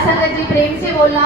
साथ संगत जी प्रेम से बोलना।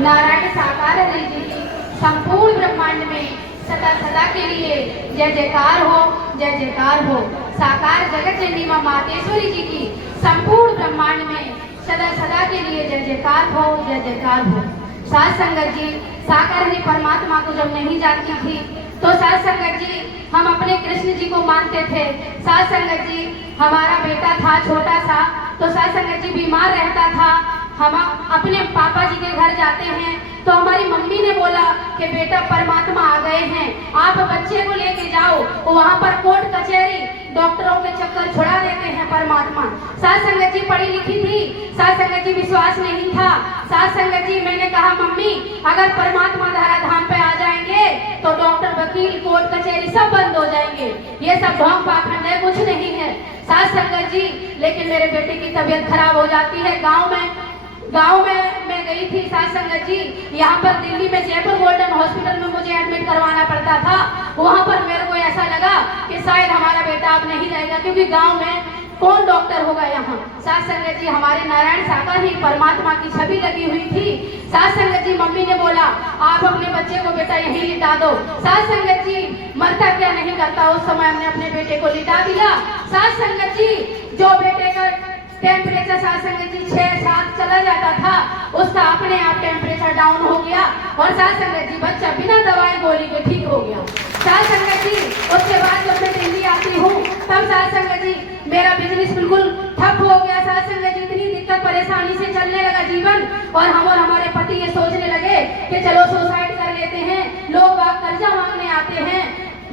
नारायण साकार हरि जी की संपूर्ण ब्रह्मांड में सदा सदा के लिए जय जयकार हो, जय जयकार हो। साकार जगत जननी मां मातेश्वरी जी की संपूर्ण ब्रह्मांड में सदा सदा के लिए जय जयकार हो, जय जयकार हो। साथ संगत जी साकार हरि परमात्मा को जब नहीं जानती थी तो साथ संगत जी हम अपने कृष्ण जी को मानते थे। साथ संगत जी हमारा बेटा था छोटा सा, तो साथ संगत जी बीमार रहता था। हम अपने पापा जी के घर जाते हैं तो हमारी मम्मी ने बोला कि बेटा परमात्मा आ गए हैं, आप बच्चे को लेके जाओ। वहाँ पर कोर्ट कचहरी डॉक्टरों के चक्कर छुड़ा देते हैं परमात्मा। साथ संगत जी पढ़ी लिखी थी, साथ संगत जी विश्वास नहीं था। साथ संगत जी मैंने कहा मम्मी अगर परमात्मा धारा धाम पे आ जाएंगे तो डॉक्टर वकील कोर्ट कचहरी सब बंद हो जाएंगे, ये सब ढोंग पाखंड है, कुछ नहीं है। साथ संगत जी लेकिन मेरे बेटे की तबीयत खराब हो जाती है। गांव में मैं गई थी साथ संगत जी, यहाँ पर दिल्ली में जयपुर गोल्डन हॉस्पिटल में मुझे एडमिट करवाना पड़ता था। वहाँ पर मेरे को ऐसा लगा कि शायद हमारा बेटा अब नहीं रहेगा, क्योंकि गांव में कौन डॉक्टर होगा यहाँ। साथ संगत जी हमारे नारायण साकार ही परमात्मा की छवि लगी हुई थी। साथ संगत जी मम्मी ने बोला आप अपने बच्चे को बेटा यहीं लिटा दो। साथ संगत जी मरता क्या नहीं करता, उस समय हमने अपने बेटे को लिटा दिया। साथ संगत जी जो बेटे का टेम्परेचर साथ संगत जी 6-7 चला जाता था, उसका अपने आप टेम्परेचर डाउन हो गया और साथ संगत जी बच्चा बिना दवाई गोली के ठीक हो गया। साथ संगत जी उसके बाद जब मैं दिल्ली आती हूँ तब साथ संगत जी मेरा बिजनेस बिल्कुल ठप हो गया। साथ संगत जी इतनी दिक्कत परेशानी से चलने लगा जीवन, और हम और हमारे पति ये सोचने लगे कि चलो सुसाइड कर लेते हैं। लोग बाग कर्जा मांगने आते हैं,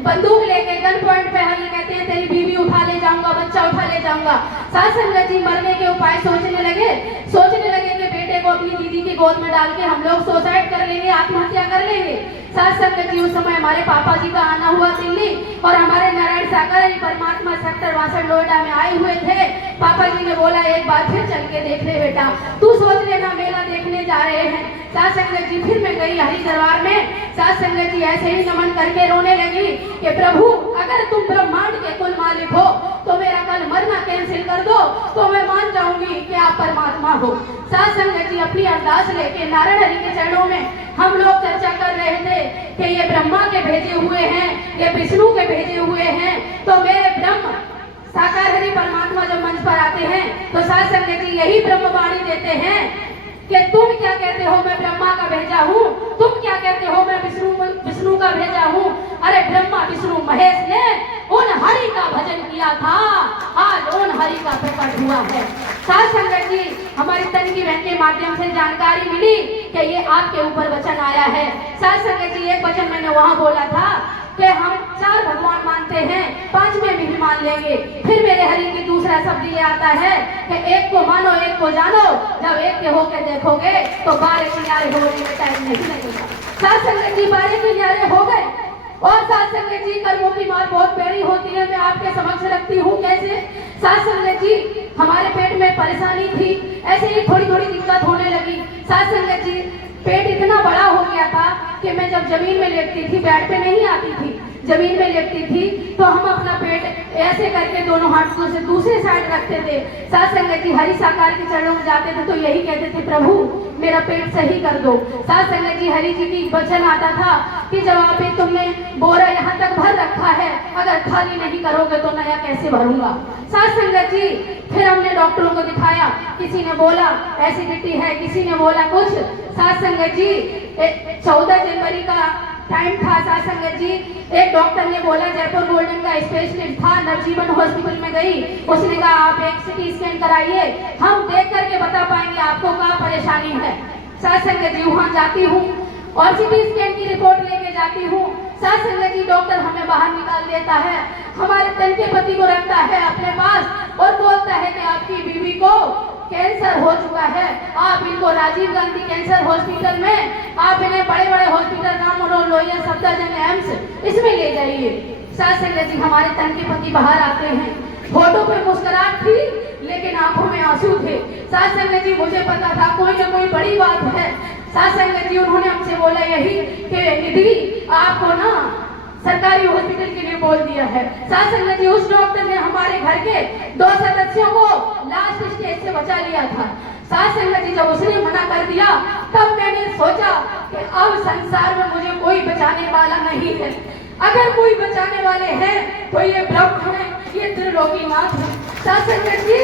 बंदूक लेके गन पॉइंट पे ये कहते हैं तेरी बीवी उठा ले जाऊंगा, बच्चा उठा ले जाऊंगा। साथ संगत जी मरने के उपाय सोचने लगे कि बेटे को अपनी दीदी की गोद में डाल के हम लोग सुसाइड कर लेंगे, आत्महत्या कर लेंगे। साथ संगत जी उस समय हमारे पापा जी का आना हुआ दिल्ली, और हमारे नारायण सागर परमात्मा सेक्टर 62 नोएडा में आए हुए थे। पापा जी ने बोला एक बार फिर चल के देख ले बेटा, तू सोच लेना मेला देखने जा रहे हैं। साथ संगत जी फिर मैं गई हरि दरबार में। साथ संगत जी ऐसे ही नमन करके रोने लगी कि प्रभु अगर तुम ब्रह्मांड के कुल मालिक हो तो मेरा कल मरना कैंसिल कर दो, तो मैं मान जाऊंगी कि आप परमात्मा हो। साथ संगत जी अपनी अरदास लेके नारायण हरि के चरणों में हम लोग चर्चा कर रहे थे कि ये ब्रह्मा के भेजे हुए हैं, ये विष्णु के भेजे हुए हैं। तो मेरे ब्रह्म साकार हरि परमात्मा जब मंच पर आते हैं तो साथ संगत जी यही ब्रह्मवाणी देते हैं कि तुम क्या कहते हो मैं ब्रह्मा का भेजा हूँ, तुम क्या कहते हो मैं विष्णु का भेजा हूँ। अरे ब्रह्मा विष्णु महेश ने उन हरि का भजन किया था, आज उन हरि का प्रकट हुआ है। साथ संगत जी हमारी तन की बहन के माध्यम से जानकारी मिली कि ये आपके ऊपर वचन आया है। साथ संगत जी एक वचन मैंने वहाँ बोला था कि हम 4 भगवान मानते हैं, 5वें भी मान लेंगे। फिर मेरे हरि की दूसरा शब्द ये आता है कि एक को मानो एक को जानो, जब एक के होके देखोगे तो 12 किनारे होने में टाइम नहीं लगेगा। साथ संगत जी 12 किनारे हो गए। और साथ संगत जी कर्मों की मार बहुत प्यारी होती है, मैं आपके समक्ष रखती हूँ कैसे। साथ संगत जी हमारे पेट में परेशानी थी, ऐसे ही थोड़ी थोड़ी दिक्कत होने लगी। साथ संगत जी पेट इतना बड़ा हो गया था कि मैं जब जमीन में लेटती थी, बेड पे नहीं आती थी, जमीन में लेटती थी तो हम अपना पेट ऐसे करके दोनों हाथों से दूसरे साइड रखते थे। साथ संगत जी हरि साकार के चरणों में जाते थे तो यही कहते थे प्रभु मेरा पेट सही कर दो। साथ संगत जी हरि जी की वचन आता था कि जब आप तुमने बोरा यहाँ तक भर रखा है, अगर खाली नहीं करोगे तो नया कैसे भरूंगा। साथ संगत जी फिर हमने डॉक्टरों को दिखाया, किसी ने बोला एसिडिटी है, किसी ने बोला कुछ। साथ संगत जी 14 जनवरी का टाइम था। साथ संगत जी एक डॉक्टर ने बोला, जयपुर गोल्डन का स्पेशलिस्ट था, नवजीवन हॉस्पिटल में गई, उसने कहा आप एक सिटी स्कैन कराइए, हम देख करके बता पाएंगे आपको क्या परेशानी है। साथ संगत जी वहाँ जाती हूँ और सिटी स्कैन की रिपोर्ट लेके जाती हूँ। साथ संगत जी डॉक्टर हमें बाहर निकाल देता है, हमारे तन के पति को रखता है अपने पास और बोलता है कि आपकी बीवी को कैंसर हो चुका है, आप इनको राजीव गांधी कैंसर हॉस्पिटल में, आप इन्हें बड़े बड़े हॉस्पिटल राममनोहर लोहिया सफदरजंग एम्स इसमें ले जाइए। साथ संगत जी हमारे तन के पति बाहर आते हैं, फोटो पे मुस्कुराहट थी लेकिन आंखों में आंसू थे। साथ संगत जी मुझे पता था कोई ना कोई बड़ी बात है। साथ संगत जी उन्होंने हमसे बोला यही कि निधि आपको ना सरकारी हॉस्पिटल के लिए बोल दिया है। साथ संगत जी उस डॉक्टर ने हमारे घर के 2 सदस्यों को लास्ट स्टेज से बचा लिया था। साथ संगत जी जब उसने मना कर दिया तब मैंने सोचा कि अब संसार में मुझे कोई बचाने वाला नहीं है। अगर कोई बचाने वाले हैं तो ये ब्रह्म है, ये त्रिलोकीनाथ है। साथ संगत जी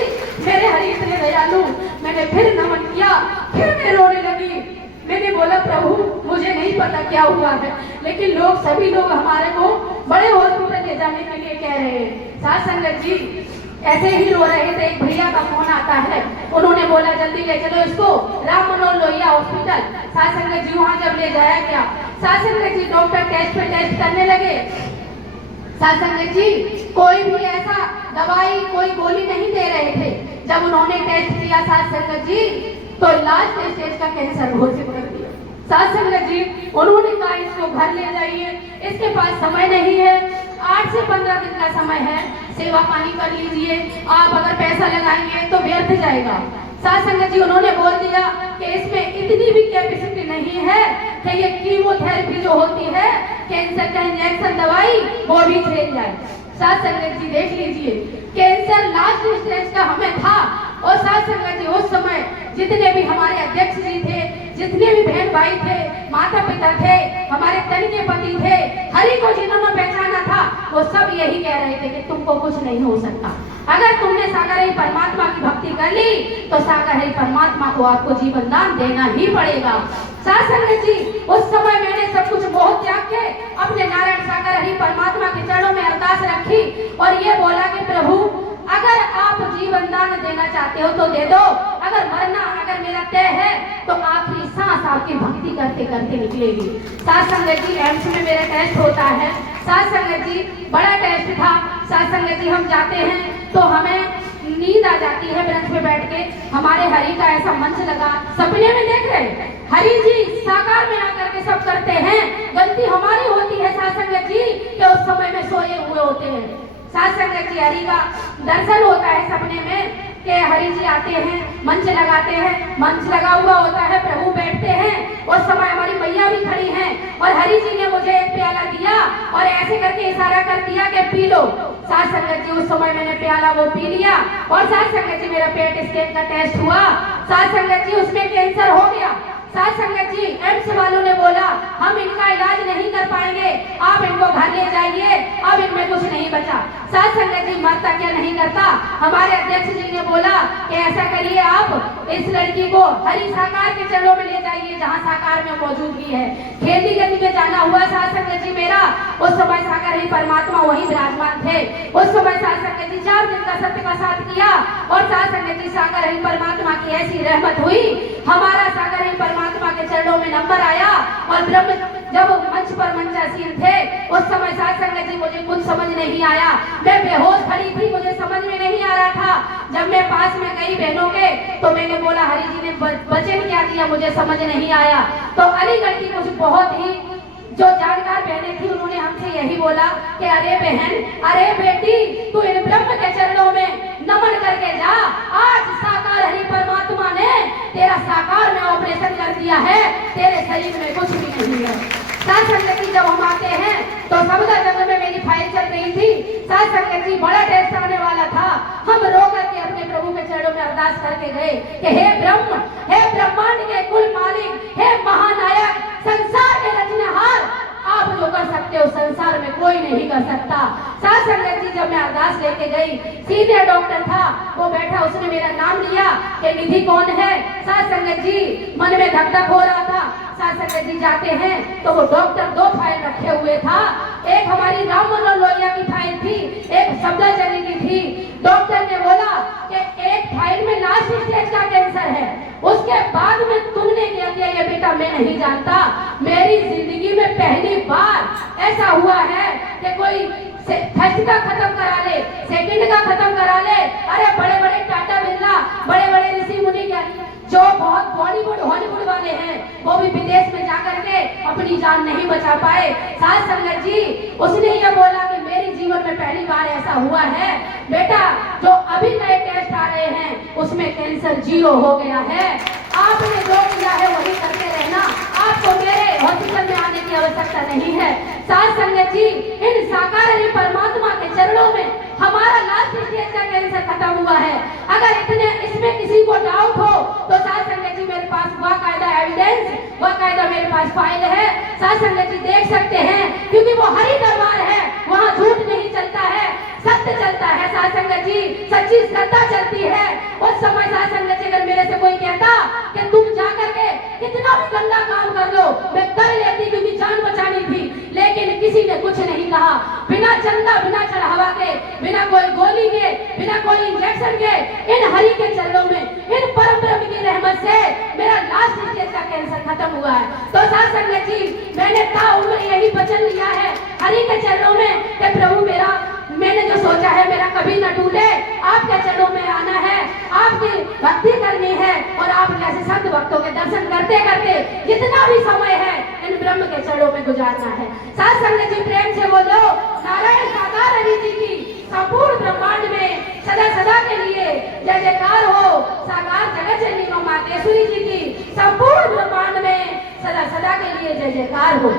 मेरे हरि इतने दयालु, मैंने फिर नमन किया, फिर मैं रोने लगी। मैंने बोला प्रभु मुझे नहीं पता क्या हुआ है, लेकिन लोग सभी लोग हमारे को बड़े हॉस्पिटल ले जाने के लिए कह रहे हैं। साथ संगत जी ऐसे ही रो रहे थे, एक भैया का फोन आता है, उन्होंने बोला जल्दी ले चलो इसको राम मनोहर लोहिया हॉस्पिटल। साथ संगत जी वहां जब ले जाया गया, साथ संगत जी डॉक्टर टेस्ट पे टेस्ट करने लगे। साथ संगत जी कोई भी ऐसा दवाई कोई गोली नहीं दे रहे थे। जब उन्होंने टेस्ट किया साथ संगत जी तो लास्ट स्टेज का कैंसर घोषित कर दिया। साथ संगत जी उन्होंने कहा इसको घर ले जाइए, इसके पास समय नहीं है, 8 से 15 दिन का समय है, सेवा पानी कर लीजिए, आप अगर पैसा लगाएंगे तो व्यर्थ जाएगा। साथ संगत जी उन्होंने बोल दिया कि इसमें इतनी भी कैपेसिटी नहीं है कि ये कीमोथेरेपी जो होती है, कैंसर का इंजेक्शन दवाई वो भी खेल जाए। साथ संगत जी देख लीजिए कैंसर लास्ट स्टेज का हमें था। और साथ संगत जी उस समय जितने भी हमारे अध्यक्ष जी थे, जितने भी बहन भाई थे, माता पिता थे, हमारे तन के पति थे, हरि को जिन्होंने पहचाना था वो सब यही कह रहे थे कि तुमको कुछ नहीं हो सकता। अगर तुमने साकार परमात्मा की भक्ति कर ली तो साकार परमात्मा को आपको जीवन दान देना ही पड़ेगा। साथ संगत जी उस समय मैंने सब कुछ बहुत त्याग के अपने नारायण साकार हरि परमात्मा के चरणों में अरदास रखी और ये बोला कि प्रभु अगर आप जीवन दान देना चाहते हो तो दे दो, अगर मरना अगर मेरा तय है तो आखिरी सांस आपकी भक्ति करते करते निकलेगी। साथ संगत जी एम्स में मेरा टेस्ट होता है। साथ संगत जी बड़ा टेस्ट था। साथ संगत जी हम जाते हैं तो हमें नींद आ जाती है बेंच पे बैठ के। हमारे हरि का ऐसा मंच लगा, सपने में देख रहे हरि जी साकार में आकर के सब करते हैं। गलती हमारी होती है साथ संगत जी कि उस समय में सोए हुए होते हैं। साथ संगत जी हरि का दर्शन होता है सपने में कि हरि जी आते हैं, मंच लगाते हैं, मंच लगा हुआ होता है, प्रभु बैठते हैं। उस समय हमारी मैया भी खड़ी हैं और हरि जी ने मुझे एक प्याला दिया और ऐसे करके इशारा कर दिया कि पी लो। साथ संगत जी उस समय मैंने प्याला वो पी लिया और साथ संगत जी मेरा पेट स्कैन का टेस्ट हुआ। साथ संगत जी उसमें कैंसर हो गया। साथ संगत जी एम्स वालों ने बोला हम इनका इलाज नहीं कर पाएंगे, आप इनको घर ले जाइए, अब इनमें कुछ नहीं बचा। साथ संगत जी मरता क्या नहीं करता। हमारे अध्यक्ष जी ने बोला कि ऐसा करिए आप इस लड़की को हरि साकार के चरणों में ले जाइए जहाँ साकार में मौजूदगी है। खेती गति में जाना हुआ साथ संगत जी मेरा। उस समय साकार हरि परमात्मा वही विराजमान थे। उस समय साथ संगत जी 4 दिन का सत्य का साथ किया और साथ संगत जी साकार हरि परमात्मा की ऐसी रहमत हुई, हमारा साकार हरि परमात्मा के चरणों में नंबर आया। और ब्रह्म जब मंच पर मंचासीन थे उस समय साथ संगत जी मुझे कुछ समझ नहीं आया, मैं बेहोश खड़ी थी, मुझे समझ में नहीं आ रहा था। जब मैं पास में गई बहनों के तो मैंने बोला हरि जी ने वचन क्या दिया मुझे समझ नहीं आया। तो अलीगढ़ की कुछ बहुत ही जो जानकार बहनें थी उन्होंने हमसे यही बोला कि अरे बहन, अरे बेटी, तू इन ब्रह्म के चरणों में नमन करके जा। आज साकार हरि परमात्मा ने तेरा साकार में ऑपरेशन कर दिया है, तेरे शरीर में कुछ भी नहीं है। साथ संगत जी जब हम आते हैं तो सबदा जंगल में मेरी फाइल चल रही थी। साथ संगत जी बड़ा टेस्ट आने वाला था। हम रो करके अपने प्रभु के चरणों में अरदास करके गए कि हे ब्रह्म, हे ब्रह्मांड के कुल मालिक, हे महानायक, संसार के रचनहार, आप जो कर सकते हो संसार में कोई नहीं कर सकता। साथ संगत जी जब मैं अरदास लेके गई, सीनियर डॉक्टर था वो बैठा, उसने मेरा नाम लिया कि निधि कौन है। साथ संगत जी मन में धक धक हो रहा था। साथ संगत जी जाते हैं तो वो डॉक्टर 2 फाइल रखे हुए था, एक हमारी राम मनोहर लोहिया की फाइल थी, एक सफदरजंग की थी। डॉक्टर ने बोला कि एक फाइल में लास्ट स्टेज का कैंसर है, उसके बाद में तुमने क्या किया ये बेटा मैं नहीं जानता। मेरी जिंदगी में पहली बार ऐसा हुआ है कि कोई फर्स्ट का खत्म करा ले, सेकंड का खत्म करा ले। अरे बड़े बड़े टाटा बिरला, बड़े बड़े ऋषि मुनि जो बहुत बॉलीवुड हॉलीवुड वाले हैं वो भी विदेश में जाकर के अपनी जान नहीं बचा पाए। साथ संगत जी उसने ये बोला कि मेरी जीवन में पहली बार ऐसा हुआ है बेटा, जो अभी नए टेस्ट आ रहे हैं उसमें कैंसर 0 हो गया है। आपने जो किया है वही करते रहना, आपको मेरे हॉस्पिटल में आने की आवश्यकता नहीं है। साथ संगत संगत जी, इन साकार हरि परमात्मा के चरणों में हमारा लास्ट स्टेज का कैंसर खत्म हुआ है। अगर इतने इसमें किसी को डाउट हो तो साथ संगत जी मेरे पास बाकायदा एविडेंस, बाकायदा मेरे पास फाइल है, साथ संगत जी देख सकते हैं, क्योंकि वो हरि दरबार है, वहाँ झूठ नहीं चलता है, सत्य चलता है। साथ संगत जी सच्ची श्रद्धा चलती है। उस समय साथ संगत जी अगर मेरे से कोई कहता कि तुम जाकर के कितना भी गंदा काम कर लो, मैं कर लेती क्योंकि जान बचानी थी, लेकिन किसी ने कुछ नहीं कहा। बिना चंदा, बिना चढ़ावा के, बिना कोई गोली के, बिना कोई इंजेक्शन के, इन हरि के चरणों में, इन परम ब्रह्म की रहमत से मेरा लास्ट स्टेज का कैंसर खत्म हुआ है। तो साथ संगत जी मैंने ताउम्र यही वचन लिया है हरि के चरणों में कि प्रभु मेरा, मैंने जो सोचा है मेरा कभी न टूटे, आपके चरणों में आना है, आपकी भक्ति करनी है और आप जैसे संत भक्तों के दर्शन करते करते जितना भी समय है इन ब्रह्म के चरणों में गुजारना है। साथ संगत जी प्रेम से बोलो नारायण साकार हरि जी की संपूर्ण ब्रह्मांड में सदा सदा के लिए जय जयकार हो। साकार जगत जननी मां मातेश्वरी जी की संपूर्ण ब्रह्मांड में सदा सदा के लिए जय जयकार हो।